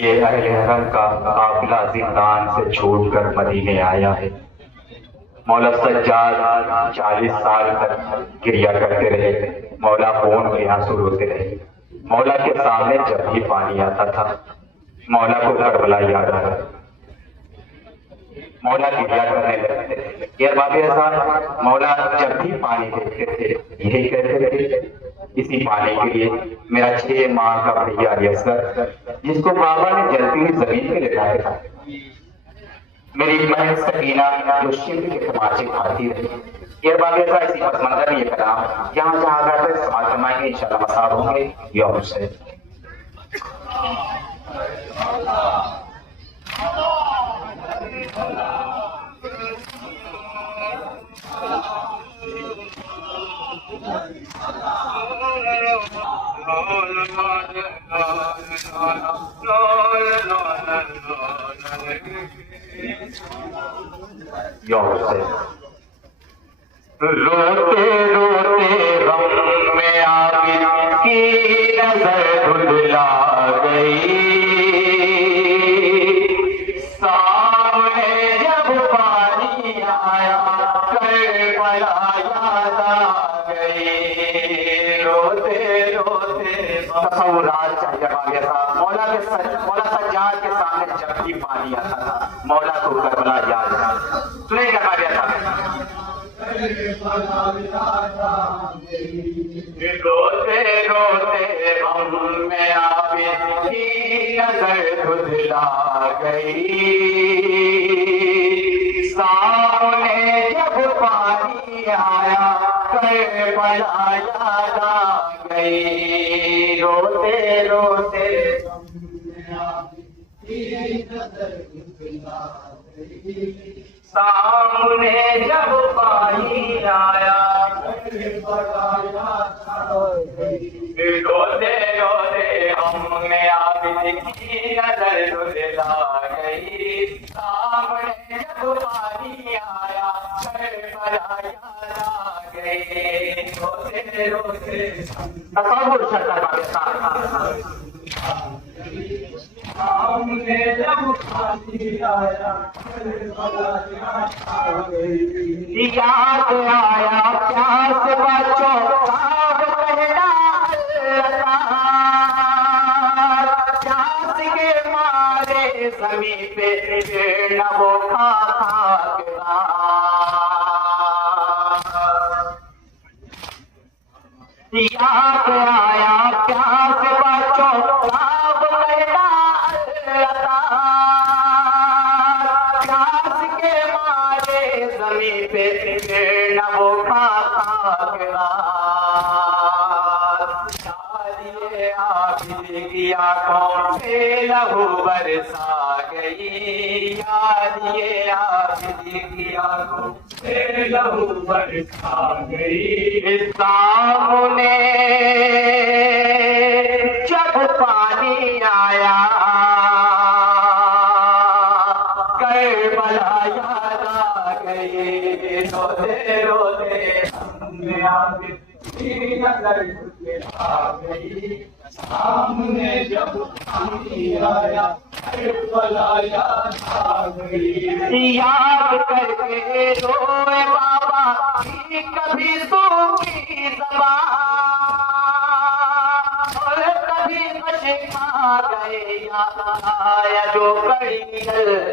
ये अहले हरम का काफिला जिंदान से छूटकर मदीने आया है। मौला सज्जाद 40 साल तक क्रिया करते रहे। मौला खून के आंसू रोते रहे। मौला के सामने जब भी पानी आता था, मौला को करबला याद आता। मौला क्रिया करने लगते थे। यार बाबे साहब, मौला जब भी पानी देखते थे यही कहते थे, इसी पानी के लिए मेरा 6 माह का भैया यसर, जिसको बाबा ने जलती हुई जमीन पे लिटाया था, मेरी बहन सकीना जो शिंद के तमाचे खाती रही। ये बाबे साहब, इसी पस मंजर में ये कलाम जहाँ जहाँ आकर समाज फरमाएंगे, इंशाल्लाह मसाब होंगे यौम से। रोते रोते गम में आबिद की नजर धुंधला गई। सामने जब पानी आया करबला याद आ गई। रोते रोते तसव्वुरात चाहिए साहब। मौला सज्जाद के सामने जब भी पानी आता था, मौला को करबला याद था। सुनेगा काबिया साहब, रोते रोते गम में आबिद की नजर धुंधला गई। सामने जब पानी आया करबला याद आ गई। रोते रोते सामने जब पानी आया रोते रोते हमने आबिद की नजर धुंधला गई। सामने जब पानी आया करबला याद आ गई। रोते रोते तसव्वुर शर्त का साथ सामने जब पानी आया याद आया प्यास बचो आप कहना प्यास के मारे ज़मीं पे न वो खा याद आया प्यास बचो आप कहना प्यास के मारे ज़मीं पे न वो खा आबिद की आंखों से लहू बरसा गई। याद ये आबिद की आंखों से लहू बरसा गई। सामने जब पानी आया करबला याद आ गई। रोते रोते हमने आबिद की नजर धुंधला गई। सामने जब पानी आया करबला याद आ गई। याद करके रोए बाबा की कभी सूखी ज़बान और कभी मशका गए याद आया जो कड़ी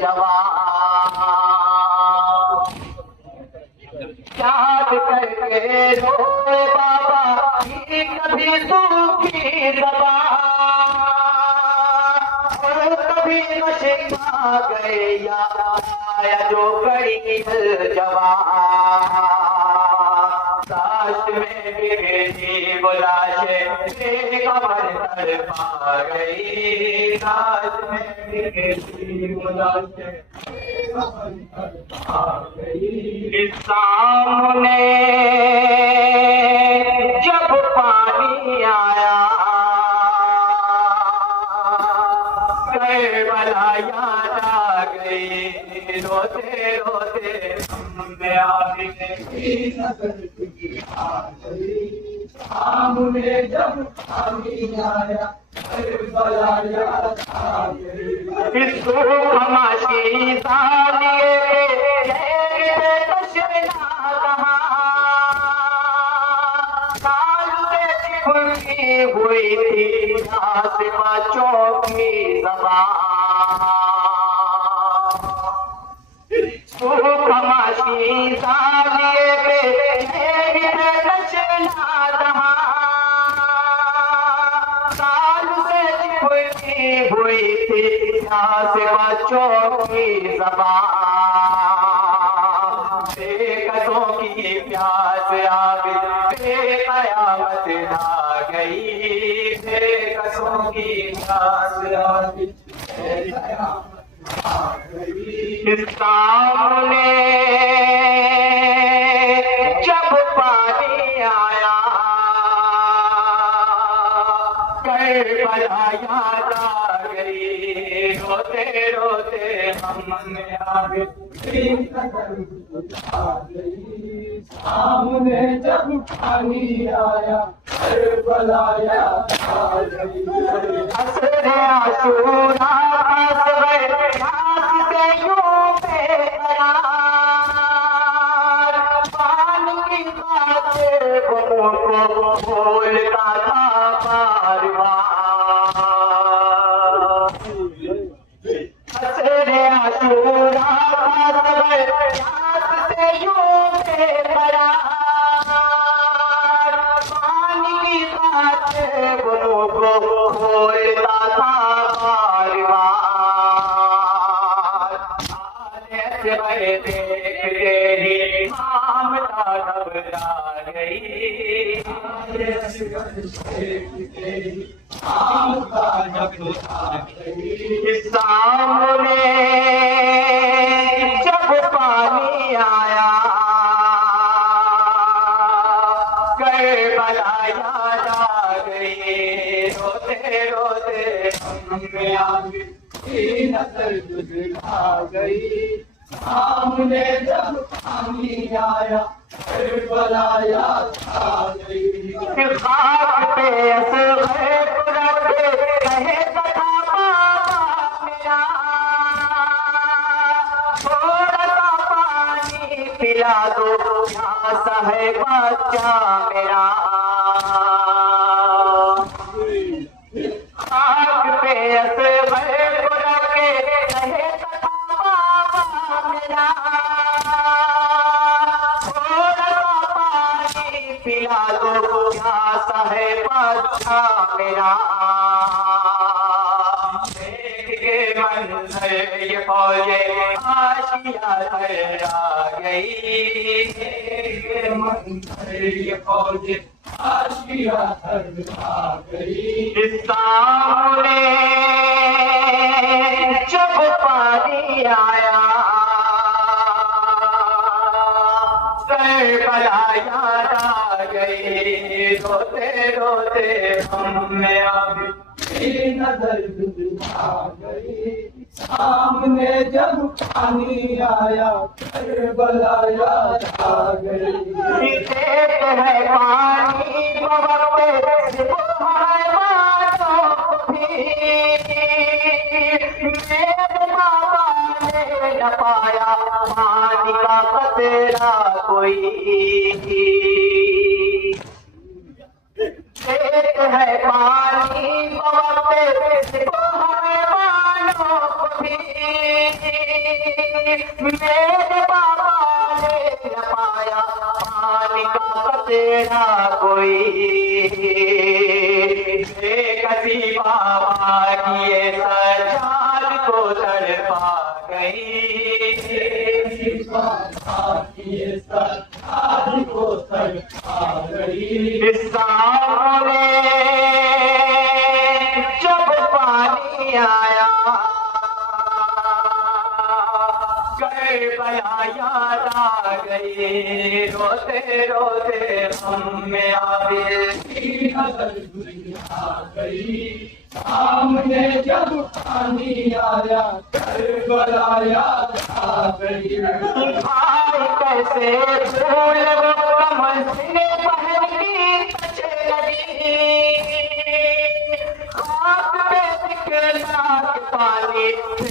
जवान। याद करके रोए बाबा की कभी सूखी ज़बान और कभी मशका गए याद आया जो कड़ी जवान। साथ में बेटी बुलाशे कमर तड़पा गई। साथ में बेटी बुलाशे सामने जब पानी आया करबला याद आ गई। रोते रोते हमने आबिद की नजर धुंधला गई। सामने जब पानी आया खमाशी सालिए पे तशना कहा खुली हुई थी से बच्चों की ज़बान खमाशी सालिए पे तशना कहा हुई थी से बच्चों की ज़बान बेकसों की प्यास आगे बेक़यामत आ गई बेकसों की प्यास आगे बेक़यामत आ गई सामने जब पानी आया करबला याद आ गई रोते रोते हमने आगे सामने जब पानी आया करबला याद आ गई असरे आशूरा असरे याद से यूं बेकरार पानी की बातें को बोलता था बार बार असरे आशूरा असरे याद से यूं बेकरार पानी की बातें को बोलता था बार बार आने से मैं देखते ही मामला घबरा गई सामने जब पानी आया करबला याद आ गई रोते रोते हमने आगे नजर गुजरा गई सामने जब पानी आया करबला याद आ गई खाक पे असग़रे कुरते कहे कथा बाबा मेरा थोड़ा सा पानी पिला दो प्यासा है बच्चा मेरा खाक पे असग़रे कुरते कहे कथा बाबा मेरा पिला दो प्यासा है बच्चा मेरा देख के मंजर ये फौजे आशिया आ गई देख के मंजर ये फौजे आशिया आ गई सामने जब पानी आया करबला याद आ गई रोते रोते हमने आगे नजर गुजरा गई सामने जब पानी आया करबला याद आ गई देते है पानी बवक्ते मेरे बाबा ने न पाया पानी का कतरा कोई एक है पानी बवक्ते मेरे बाबा ने न पाया पानी का कतरा कोई कसी बाबा की ये सजाद को तड़पा गई को तड़पा गई सामने जब पानी आया करबला याद आ गई रोते रोते हमें आगे नजर गुजरा गई सामने जब पानी आया करबला याद आ गई भाई कैसे भूल कमसिने पहन की तच लगी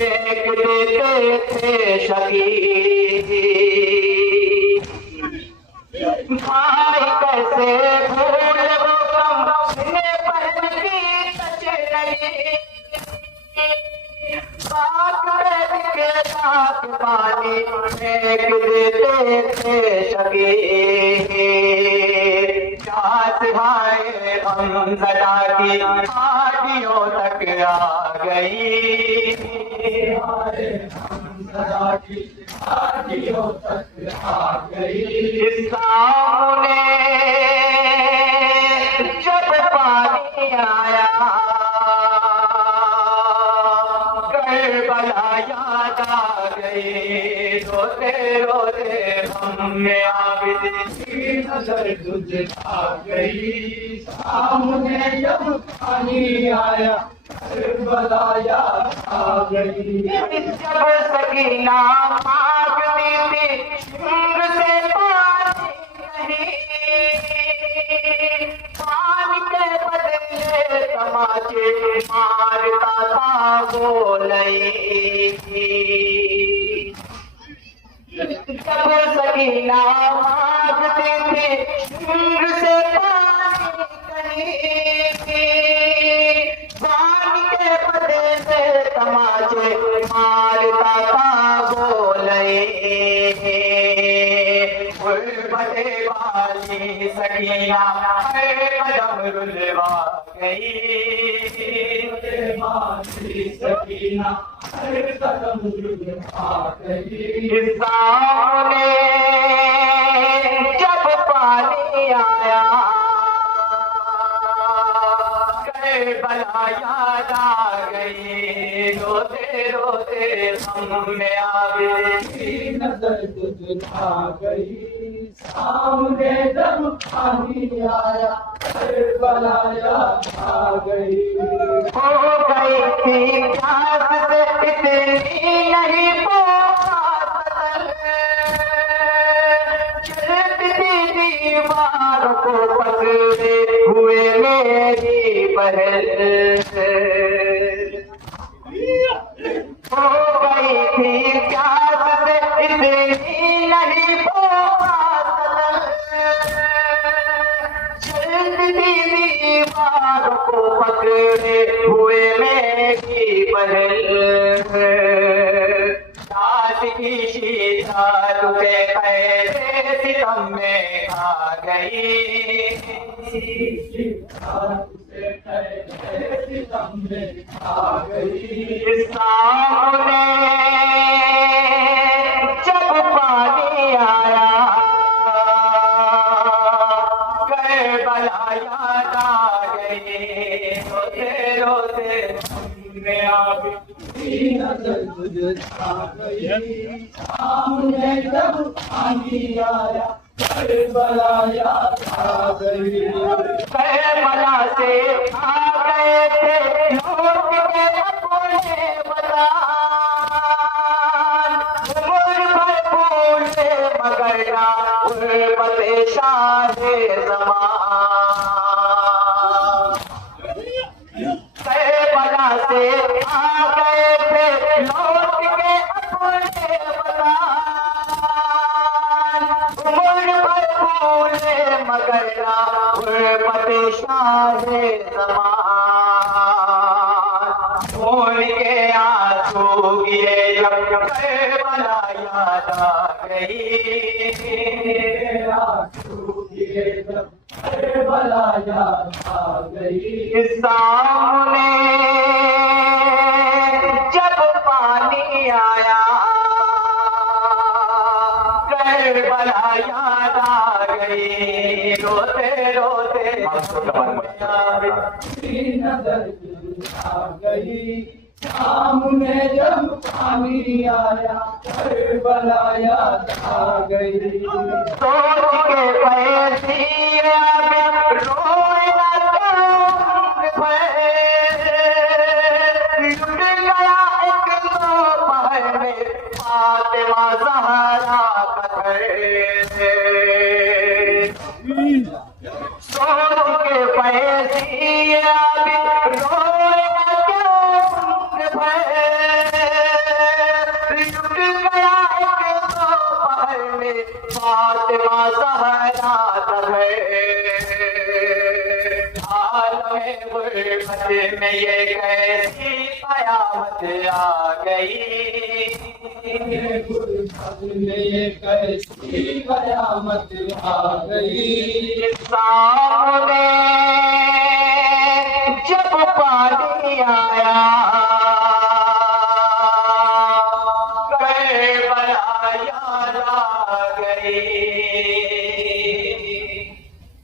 फेंक देते थे शकील। भाई कैसे भूल वो कम ने पहन की तशरीह, के साथ पानी फेंक देते थे शकील। सिवाए हम सदा की हाडियों तक आ गई, हम सदा की हाडियों तक आ गई। सामने जब पानी आया करबला याद आ गई। रोते रोते हमने आबिद की नजर तुझे आ गई। सामने जब पानी आया करबला याद आ गई। जब सकीना मांगती थी सिंह से पानी नहीं, पानी के बदले तमाचे मारता था वो लई। जब सकीना मांगती थी सिंह से पानी नहीं, पानी के बदले तमाचे मारता था वो लई। गुरबते वाली सकीना हर कदम रुलवा गई। सकीना हर कदम रुलवा गई। सामने जब पानी आया करबला याद आ गई। रोते रोते हमने आबिद नजर तुझे आ गई। सामने जब पानी आया करबला याद आ गई। हो गई थी प्यास से इतनी नहीं चलती दीवारों को पकड़े हुए मेरी बहन। हो गई थी प्यास से इतनी नहीं चलती दीवारों को पकड़े हुए मेरी बहन। दास की शीशा तुझे कैसे सितम में खा गई। सामने जब पानी आया करबला याद आ गई। रोते रोते हमने आबिद नजर तुझे आ गई। सामने जब पानी आया करबला याद आ गई। करबला से आ गए थे लौट के अपने वतन। उम्र भर भूले मगर ना गुरबते शाहे ज़मान। करबला से आ गए थे लौट के अपने वतन। उम्र भर भूले मगर ना गुरबते शाहे ज़मान। खून के आंसू गिरे जब करबला याद आ गई। करबला याद आ गई। सामने जब पानी आया करबला याद आ गई। रोते रोते नजर आ गई। सामने जब पानी आया करबला याद आ गई। सोच के पैसी रोए ना लुट गया एक दोपहर में फातिमा ज़हरा का घर। सोच के पैसी रोए ना फातिमा ज़हरा तब आलम गुरबत में ये कैसी कयामत आ गई, गुरबत में ये कैसी कयामत आ गई। सामने जब पानी आया